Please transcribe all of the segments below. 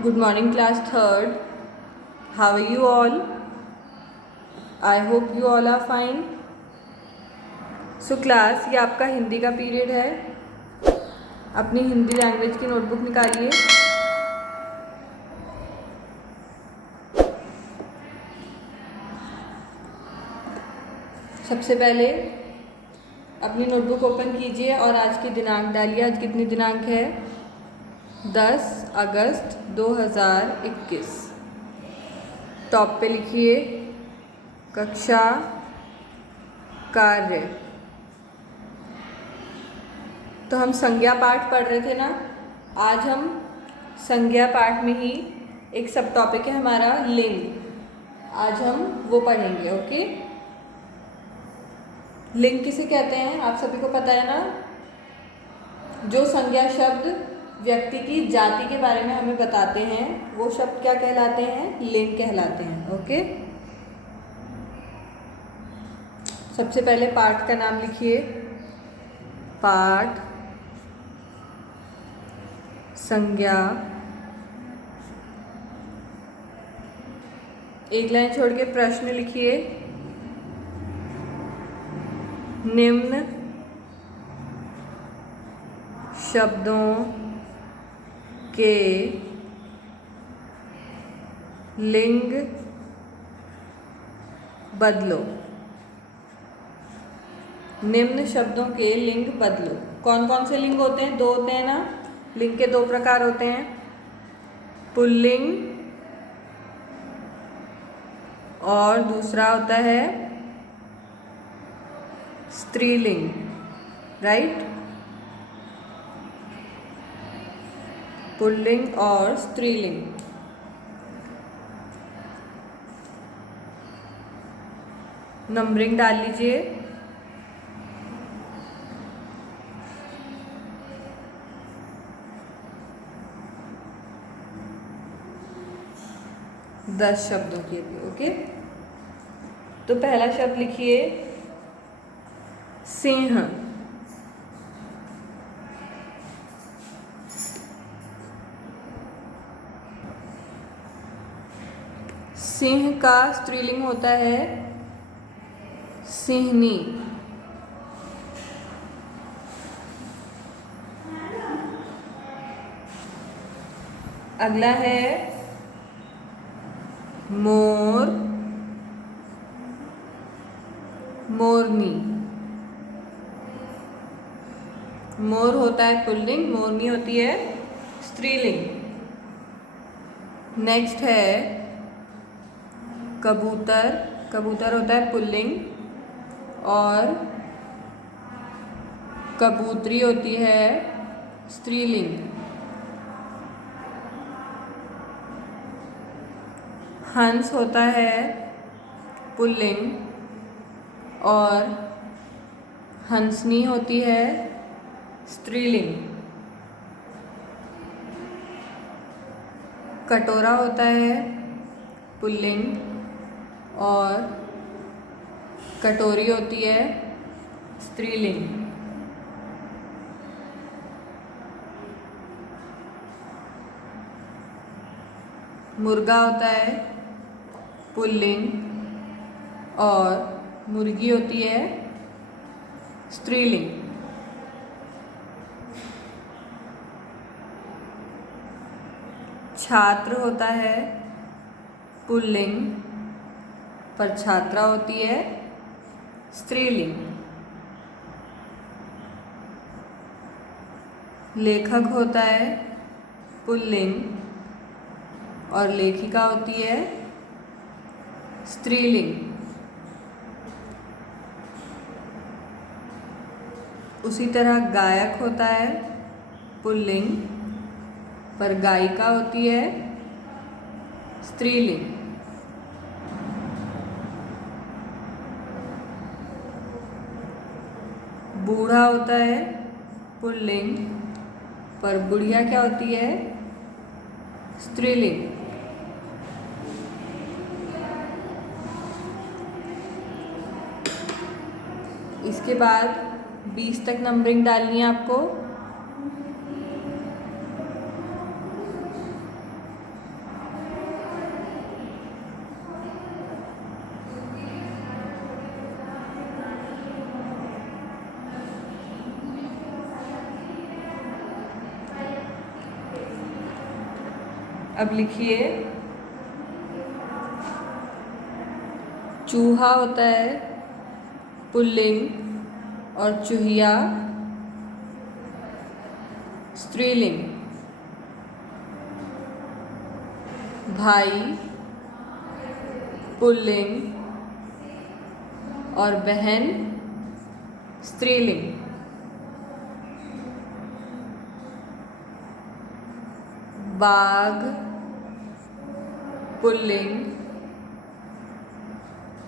Good morning, class third. How are you all? I hope you all are fine. So class, ये आपका हिंदी का period है. अपनी Hindi language की नोटबुक निकालिए. सबसे पहले अपनी नोटबुक ओपन कीजिए और आज की दिनांक डालिए. आज कितनी दिनांक है? 10 अगस्त 2021. टॉप पे लिखिए कक्षा कार्य. तो हम संज्ञा पाठ पढ़ रहे थे ना. आज हम संज्ञा पाठ में ही एक सब टॉपिक है हमारा लिंग. आज हम वो पढ़ेंगे. ओके. लिंग किसे कहते हैं आप सभी को पता है ना. जो संज्ञा शब्द व्यक्ति की जाति के बारे में हमें बताते हैं वो शब्द क्या कहलाते हैं? लिंग कहलाते हैं. ओके. सबसे पहले पाठ का नाम लिखिए. पाठ संज्ञा. एक लाइन छोड़ के प्रश्न लिखिए. निम्न शब्दों के लिंग बदलो. निम्न शब्दों के लिंग बदलो. कौन कौन से लिंग होते हैं? दो होते हैं ना. लिंग के दो प्रकार होते हैं, पुल्लिंग और दूसरा होता है स्त्रीलिंग. राइट. पुल्लिंग और स्त्रीलिंग. नंबरिंग डाल लीजिए. दस शब्दों की भी. ओके. तो पहला शब्द लिखिए सिंह. सिंह का स्त्रीलिंग होता है सिंहनी. अगला है मोर, मोरनी. मोर होता है पुल्लिंग, मोरनी होती है स्त्रीलिंग. नेक्स्ट है कबूतर. कबूतर होता है पुल्लिंग और कबूतरी होती है स्त्रीलिंग. हंस होता है पुल्लिंग और हंसनी होती है स्त्रीलिंग. कटोरा होता है पुल्लिंग और कटोरी होती है स्त्रीलिंग. मुर्गा होता है पुल्लिंग और मुर्गी होती है स्त्रीलिंग. छात्र होता है पुल्लिंग पर छात्रा होती है स्त्रीलिंग. लेखक होता है पुल्लिंग और लेखिका होती है स्त्रीलिंग. उसी तरह गायक होता है पुल्लिंग पर गायिका होती है स्त्रीलिंग. बूढ़ा होता है पुल्लिंग पर बुढ़िया क्या होती है? स्त्रीलिंग. इसके बाद 20 तक नंबरिंग डालनी है आपको. अब लिखिए, चूहा होता है पुल्लिंग और चूहिया स्त्रीलिंग। भाई पुल्लिंग और बहन स्त्रीलिंग। बाघ पुल्लिंग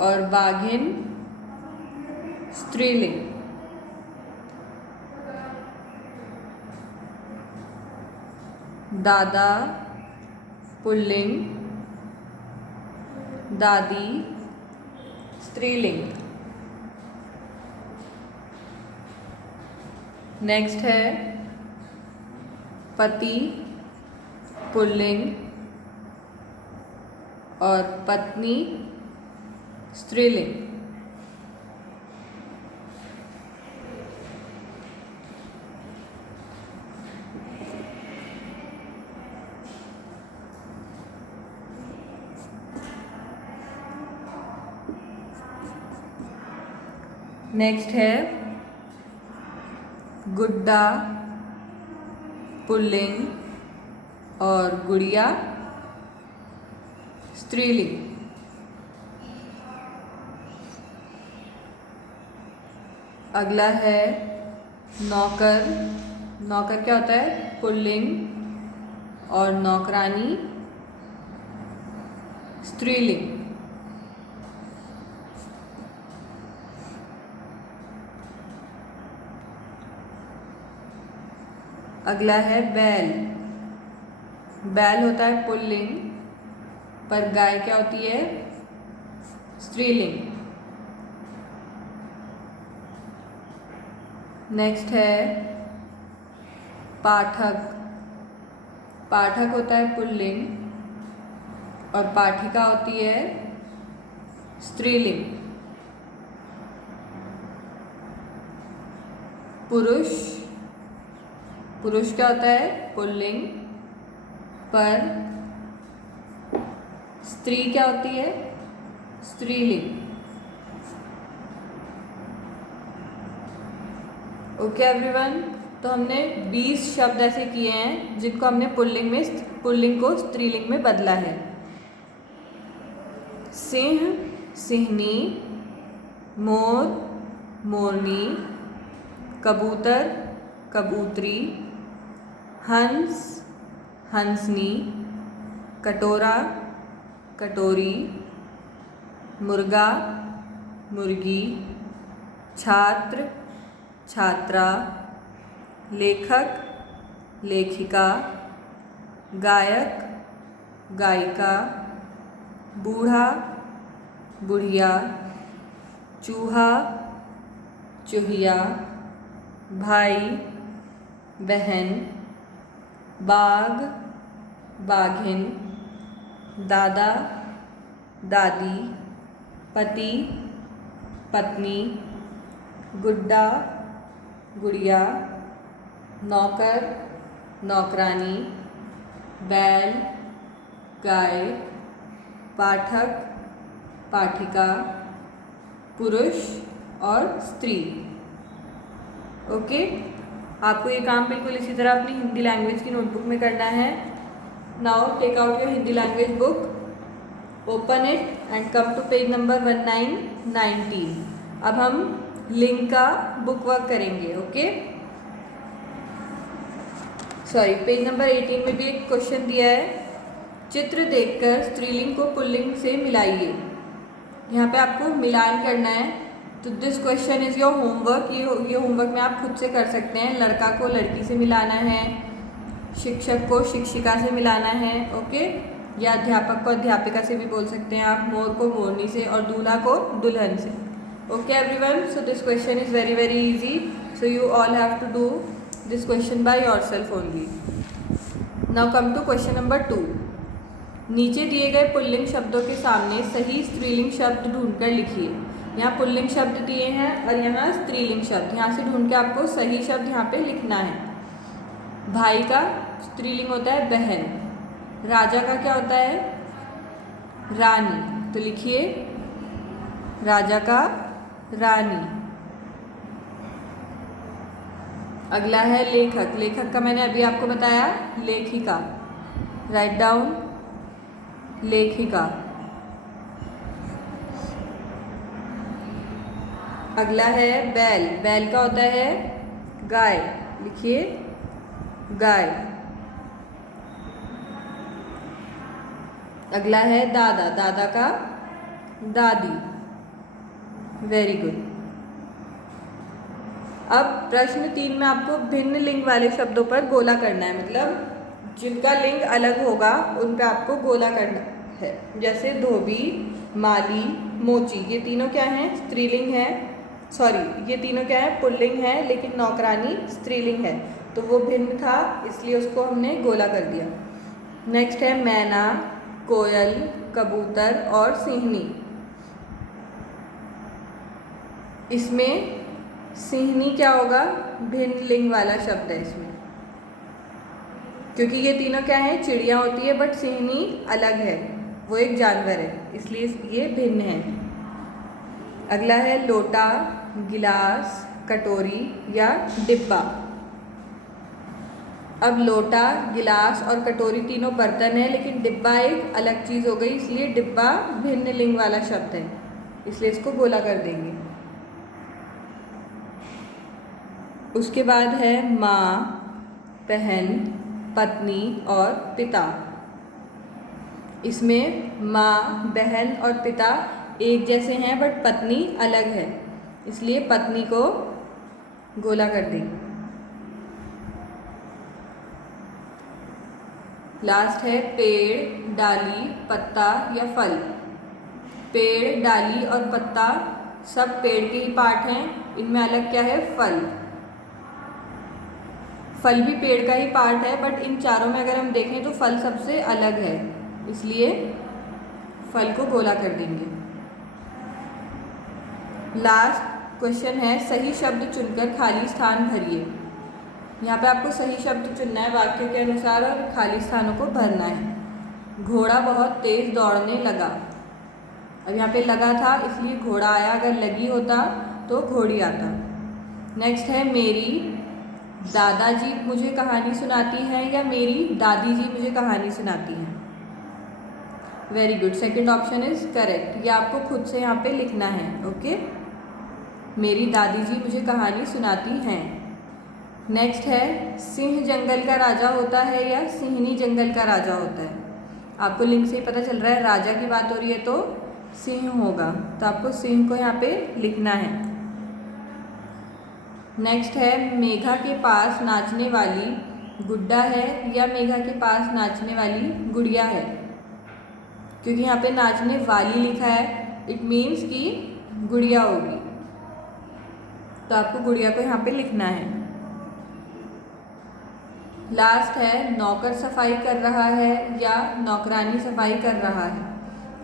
और बाघिन स्त्रीलिंग। दादा पुल्लिंग, दादी स्त्रीलिंग। नेक्स्ट है पति पुल्लिंग और पत्नी स्त्रीलिंग। नेक्स्ट है गुड्डा पुल्लिंग और गुड़िया स्त्रीलिंग। अगला है नौकर। नौकर क्या होता है? पुल्लिंग और नौकरानी स्त्रीलिंग। अगला है बैल। बैल होता है पुल्लिंग, पर गाय क्या होती है? स्त्रीलिंग। नेक्स्ट है पाठक। पाठक होता है पुल्लिंग और पाठिका होती है स्त्रीलिंग। पुरुष। पुरुष क्या होता है? पुल्लिंग, पर स्त्री क्या होती है? स्त्रीलिंग। ओके एवरीवन, तो हमने 20 शब्द ऐसे किए हैं जिनको हमने पुल्लिंग को स्त्रीलिंग में बदला है। सिंह सिंहनी, मोर मोरनी, कबूतर कबूतरी, हंस हंसनी, कटोरा कटोरी, मुर्गा मुर्गी, छात्र छात्रा, लेखक लेखिका, गायक गायिका, बूढ़ा बुढ़िया, चूहा चूहिया, भाई बहन, बाघ बाघिन, दादा दादी, पति पत्नी, गुड्डा गुड़िया, नौकर नौकरानी, बैल गाय, पाठक पाठिका, पुरुष और स्त्री। ओके, आपको ये काम बिल्कुल इसी तरह अपनी हिंदी लैंग्वेज की नोटबुक में करना है। Now take out your Hindi language book, open it and come to page number 1919। अब हम लिंग का बुक वर्क करेंगे। ओके, सॉरी, पेज नंबर 18 में भी एक क्वेश्चन दिया है, चित्र देखकर स्त्रीलिंग को पुल्लिंग से मिलाइए। यहाँ पे आपको मिलान करना है। तो this question is your homework. ये होमवर्क में आप खुद से कर सकते हैं। लड़का को लड़की से मिलाना है, शिक्षक को शिक्षिका से मिलाना है, ओके, या अध्यापक को अध्यापिका से भी बोल सकते हैं आप, मोर को मोरनी से और दूल्हा को दुल्हन से। Okay everyone, so this question is very very easy, so you all have to do this question by yourself only. Now come to question number 2। नीचे दिए गए पुल्लिंग शब्दों के सामने सही स्त्रीलिंग शब्द ढूंढकर लिखिए। यहाँ पुल्लिंग शब्द दिए हैं और यहाँ स्त्रीलिंग शब्द, यहाँ से ढूंढ के आपको सही शब्द यहाँ पे लिखना है। भाई का स्त्रीलिंग होता है बहन, राजा का क्या होता है? रानी। तो लिखिए राजा का रानी। अगला है लेखक। लेखक का मैंने अभी आपको बताया लेखिका। राइट डाउन लेखिका। अगला है बैल। बैल का होता है गाय। लिखिए गाय। अगला है दादा। दादा का दादी। Very good. अब प्रश्न 3 में आपको भिन्न लिंग वाले शब्दों पर गोला करना है, मतलब जिनका लिंग अलग होगा उन पे आपको गोला करना है। जैसे धोबी, माली, मोची, ये तीनों क्या हैं? स्त्रीलिंग है। सॉरी, ये तीनों क्या है? पुल्लिंग है, लेकिन नौकरानी स्त्रीलिंग है, तो वो भिन्न था इसलिए उसको हमने गोला कर दिया। नेक्स्ट है मैना, कोयल, कबूतर और सिंहनी। इसमें सिंहनी क्या होगा? भिन्न लिंग वाला शब्द है इसमें, क्योंकि ये तीनों क्या है? चिड़िया होती है, बट सिंहनी अलग है, वो एक जानवर है, इसलिए ये भिन्न है। अगला है लोटा, गिलास, कटोरी या डिब्बा। अब लोटा, गिलास और कटोरी तीनों बर्तन है, लेकिन डिब्बा एक अलग चीज़ हो गई, इसलिए डिब्बा भिन्न लिंग वाला शब्द है, इसलिए इसको गोला कर देंगे। उसके बाद है माँ, बहन, पत्नी और पिता। इसमें माँ, बहन और पिता एक जैसे हैं, बट पत्नी अलग है, इसलिए पत्नी को गोला कर देंगे। लास्ट है पेड़, डाली, पत्ता या फल। पेड़, डाली और पत्ता सब पेड़ के ही पार्ट हैं, इनमें अलग क्या है? फल। फल भी पेड़ का ही पार्ट है, बट इन चारों में अगर हम देखें तो फल सबसे अलग है, इसलिए फल को गोला कर देंगे। लास्ट क्वेश्चन है सही शब्द चुनकर खाली स्थान भरिए। यहाँ पे आपको सही शब्द चुनना है वाक्य के अनुसार और खाली स्थानों को भरना है। घोड़ा बहुत तेज दौड़ने लगा। अब यहाँ पे लगा था इसलिए घोड़ा आया, अगर लगी होता तो घोड़ी आता। नेक्स्ट है मेरी दादाजी मुझे कहानी सुनाती हैं या मेरी दादी जी मुझे कहानी सुनाती हैं। Very good, second option is correct. ये आपको खुद से यहाँ पे लिखना है। ओके, मेरी दादी जी मुझे कहानी सुनाती हैं। नेक्स्ट है सिंह जंगल का राजा होता है या सिंहनी जंगल का राजा होता है। आपको लिंक से ही पता चल रहा है राजा की बात हो रही है तो सिंह होगा, तो आपको सिंह को यहाँ पे लिखना है। नेक्स्ट है मेघा के पास नाचने वाली गुड्डा है या मेघा के पास नाचने वाली गुड़िया है। क्योंकि यहाँ पे नाचने वाली लिखा है, इट मीन्स कि गुड़िया होगी, तो आपको गुड़िया को यहाँ पे लिखना है। लास्ट है नौकर सफाई कर रहा है या नौकरानी सफाई कर रहा है।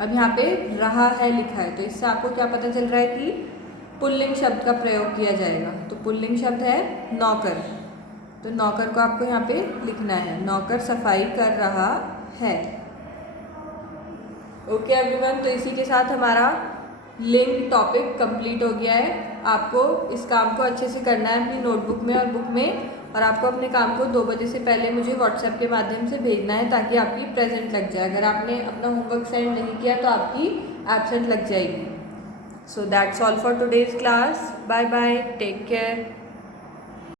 अब यहाँ पे रहा है लिखा है, तो इससे आपको क्या पता चल रहा है कि पुल्लिंग शब्द का प्रयोग किया जाएगा। तो पुल्लिंग शब्द है नौकर, तो नौकर को आपको यहाँ पे लिखना है, नौकर सफाई कर रहा है। ओके एवरीवन, तो इसी के साथ हमारा लिंग टॉपिक कंप्लीट हो गया है। आपको इस काम को अच्छे से करना है अपनी नोटबुक में और बुक में, और आपको अपने काम को 2 बजे से पहले मुझे व्हाट्सएप के माध्यम से भेजना है ताकि आपकी प्रेजेंट लग जाए। अगर आपने अपना होमवर्क सेंड नहीं किया तो आपकी एब्सेंट लग जाएगी। So that's all for today's class. Bye bye, take care.